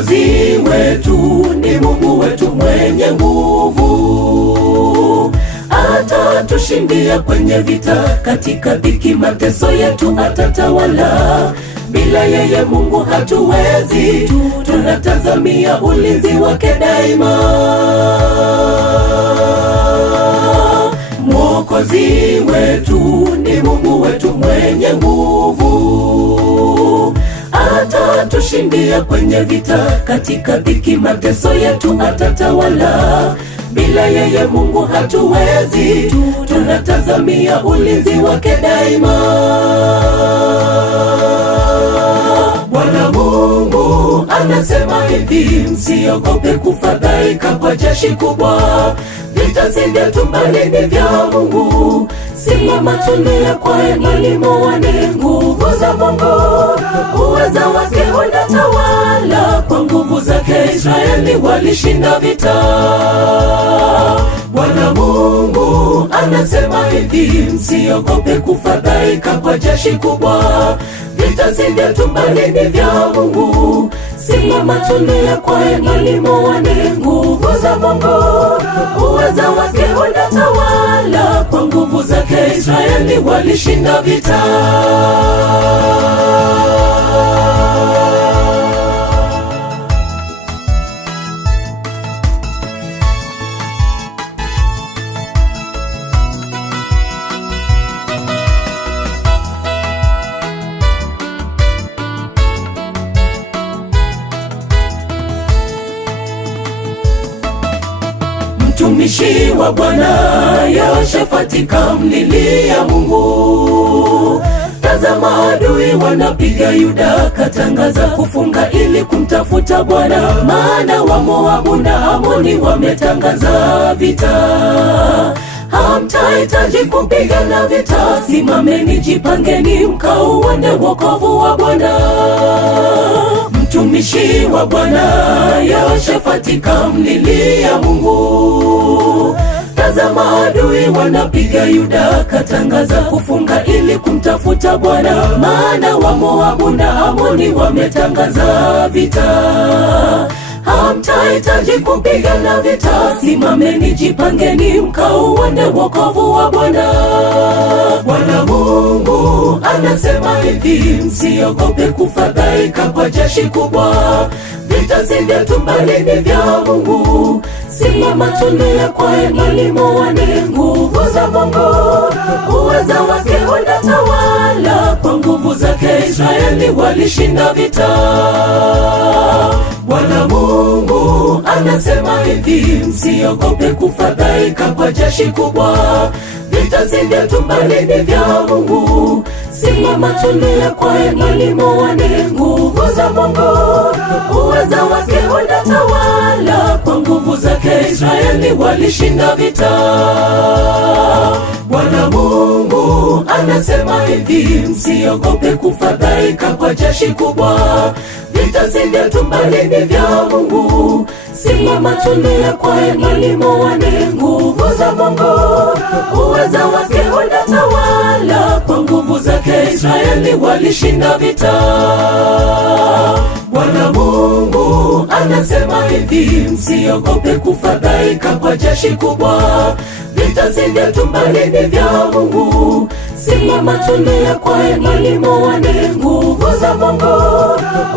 Mwokozi wetu ni Mungu wetu mwenye nguvu, atatushindia kwenye vita, katika dhiki mateso yetu atatawala. Bila yeye Mungu hatuwezi, tunatazamia ulinzi wake daima. Mwokozi wetu ni Mungu wetu mwenye nguvu, atatushindia kwenye vita, katika dhiki mateso yetu atatawala. Bila yeye Mungu hatuwezi, tunatazamia ulinzi wake daima. Bwana Mungu anasema hivi, msiogope kufadhaika kwa jeshi kubwa, vita si vyetu bali ni vya Mungu. Simama tulia kwa imani, muone nguvu za Mungu, uweza wake unatawala. Kwa nguvu zake Israeli walishinda vita. Bwana Mungu anasema hivi, msiogope kufadhaika kwa jeshi kubwa, vita si vyetu bali ni vya Mungu. Simama tulia kwa imani, muone nguvu za Mungu, uweza wake unatawala. Kwa nguvu zake Israeli walishinda vita. Mtumishi wa Bwana Yehoshafati kamlilia Mungu, tazama adui wanapiga Yuda, katangaza kufunga ili kumtafuta Bwana, maana wa Moabu na Amoni wametangaza vita. Hamtahitaji kupigana vita, simameni, jipangeni, mkauone wokovu wa Bwana. Mtumishi wa Bwana Yehoshafati kamlilia Mungu, tazama adui wanapiga Yuda, katangaza kufunga ili kumtafuta Bwana, maana wa Moabu na Amoni wametangaza vita. Hamtahitaji kupigana vita, simameni, jipangeni, mkauone wokovu wa Bwana. Bwana Mungu anasema hivi, msiogope kufadhaika kwa jeshi kubwa, vita si vyetu bali ni vya Mungu. Simama tulia kwa imani, muone nguvu za Mungu, uweza wake unatawala. Kwa nguvu zake Israeli walishinda vita. Bwana Mungu anasema hivi, msiogope kufadhaika kwa jeshi kubwa, vita si vyetu bali ni vya Mungu. Simama tulia kwa imani, muone nguvu za Mungu, uweza wake unatawala. Kwa nguvu zake Israeli walishinda vita. Bwana Mungu anasema hivi, msiogope kufadhaika kwa jeshi kubwa, vita si vyetu bali ni vya Mungu. Simama tulia kwa imani, muone nguvu za Mungu, uweza wake unatawala. Kwa nguvu zake Israeli walishinda vita. Bwana Mungu anasema hivi, msiogope kufadhaika kwa jeshi kubwa, vita si vyetu bali ni vya Mungu. Simama tulia kwa imani, muone nguvu za Mungu,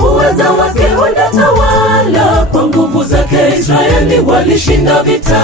uweza wake unatawala. Kwa nguvu zake Israeli walishinda vita.